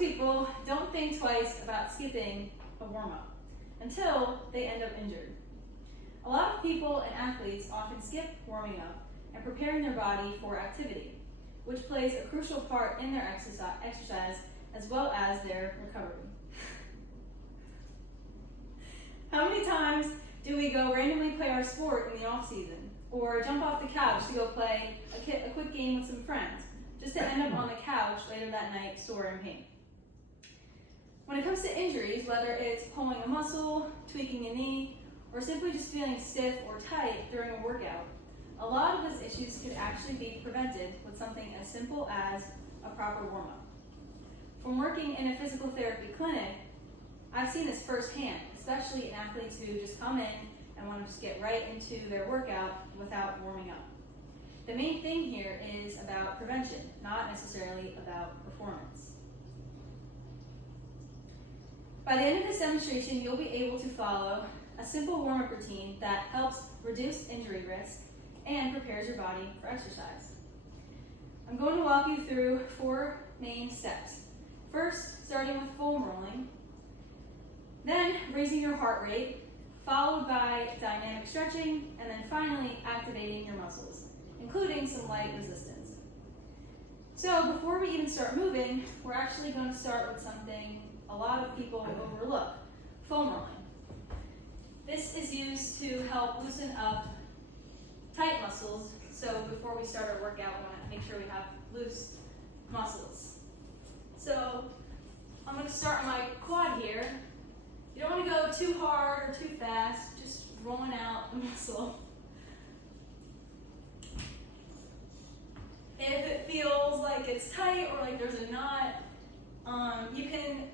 people don't think twice about skipping a warm-up until they end up injured. A lot of people and athletes often skip warming up and preparing their body for activity, which plays a crucial part in their exercise as well as their recovery. How many times do we go randomly play our sport in the off season, or jump off the couch to go play a quick game with some friends, just to end up on the couch later that night sore and pain? When it comes to injuries, whether it's pulling a muscle, tweaking a knee, or simply just feeling stiff or tight during a workout, a lot of those issues could actually be prevented with something as simple as a proper warm-up. From working in a physical therapy clinic, I've seen this firsthand, especially in athletes who just come in and want to just get right into their workout without warming up. The main thing here is about prevention, not necessarily about performance. By the end of this demonstration, you'll be able to follow a simple warm-up routine that helps reduce injury risk and prepares your body for exercise. I'm going to walk you through 4 main steps. First, starting with foam rolling, then raising your heart rate, followed by dynamic stretching, and then finally activating your muscles, including some light resistance. So before we even start moving, we're actually going to start with something a lot of people overlook: foam rolling. This is used to help loosen up tight muscles, so before we start our workout, we want to make sure we have loose muscles. So I'm going to start my quad here. You don't want to go too hard or too fast, just rolling out the muscle. If it feels like it's tight or like there's a knot, you can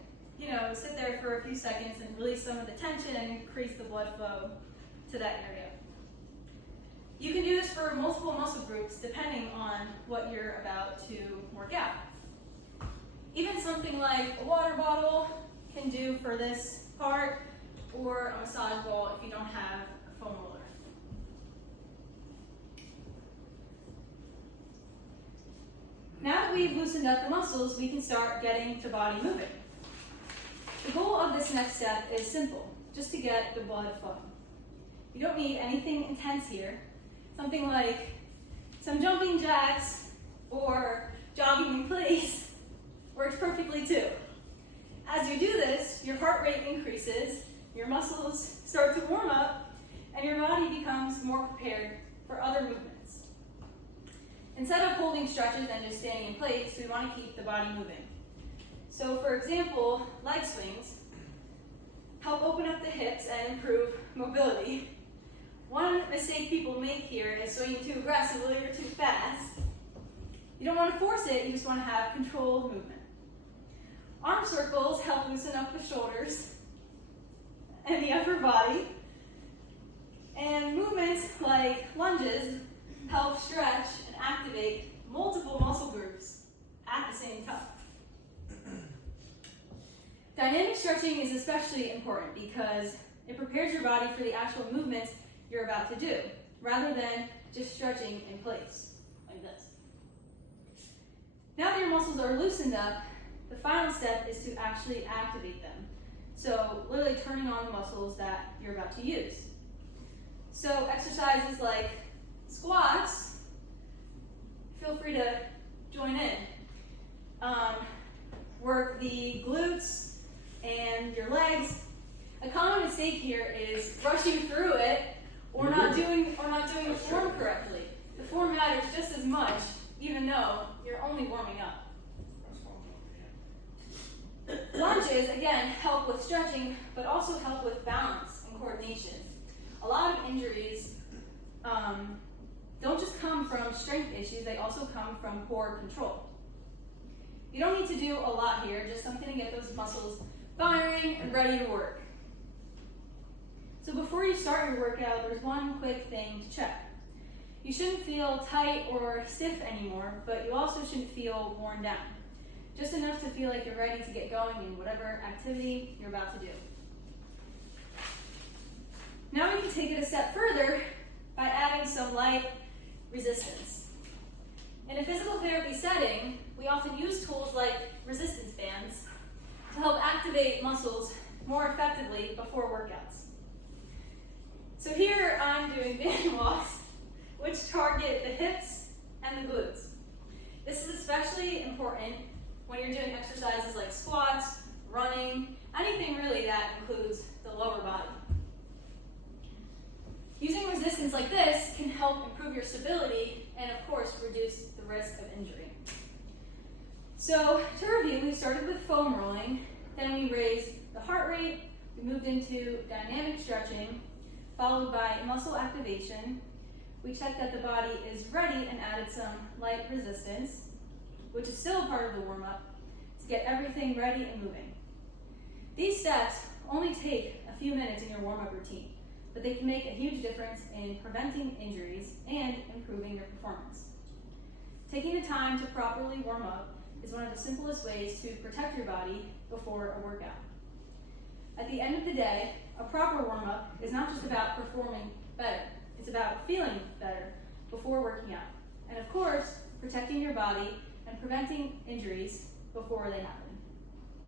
sit there for a few seconds and release some of the tension and increase the blood flow to that area. You can do this for multiple muscle groups depending on what you're about to work out. Even something like a water bottle can do for this part, or a massage ball if you don't have a foam roller. Now that we've loosened up the muscles, we can start getting the body moving. The goal of this next step is simple, just to get the blood flowing. You don't need anything intense here. Something like some jumping jacks or jogging in place works perfectly too. As you do this, your heart rate increases, your muscles start to warm up, and your body becomes more prepared for other movements. Instead of holding stretches and just standing in place, we want to keep the body moving. So for example, leg swings help open up the hips and improve mobility. One mistake people make here is swinging too aggressively or too fast. You don't want to force it, you just want to have controlled movement. Arm circles help loosen up the shoulders and the upper body. And movements like lunges help stretch and activate multiple muscle groups at the same time. Dynamic stretching is especially important because it prepares your body for the actual movements you're about to do, rather than just stretching in place, like this. Now that your muscles are loosened up, the final step is to actually activate them. So literally turning on the muscles that you're about to use. So exercises like squats, feel free to join in. Work the glutes and your legs. A common mistake here is rushing through it or not doing the form correctly. The form matters just as much, even though you're only warming up. Lunges, again, help with stretching, but also help with balance and coordination. A lot of injuries don't just come from strength issues, they also come from poor control. You don't need to do a lot here, just something to get those muscles firing and ready to work. So before you start your workout, there's one quick thing to check. You shouldn't feel tight or stiff anymore, but you also shouldn't feel worn down. Just enough to feel like you're ready to get going in whatever activity you're about to do. Now we can take it a step further by adding some light resistance. In a physical therapy setting, we often use tools like resistance bands to help activate muscles more effectively before workouts. So here I'm doing band walks, which target the hips and the glutes. This is especially important when you're doing exercises like squats, running, anything really that includes the lower body. Using resistance like this can help improve your stability and, of course, reduce the risk of injury. So, to review, we started with foam rolling, then we raised the heart rate, we moved into dynamic stretching, followed by muscle activation. We checked that the body is ready and added some light resistance, which is still part of the warm-up, to get everything ready and moving. These steps only take a few minutes in your warm-up routine, but they can make a huge difference in preventing injuries and improving your performance. Taking the time to properly warm up is one of the simplest ways to protect your body before a workout. At the end of the day, a proper warm-up is not just about performing better, it's about feeling better before working out. And of course, protecting your body and preventing injuries before they happen.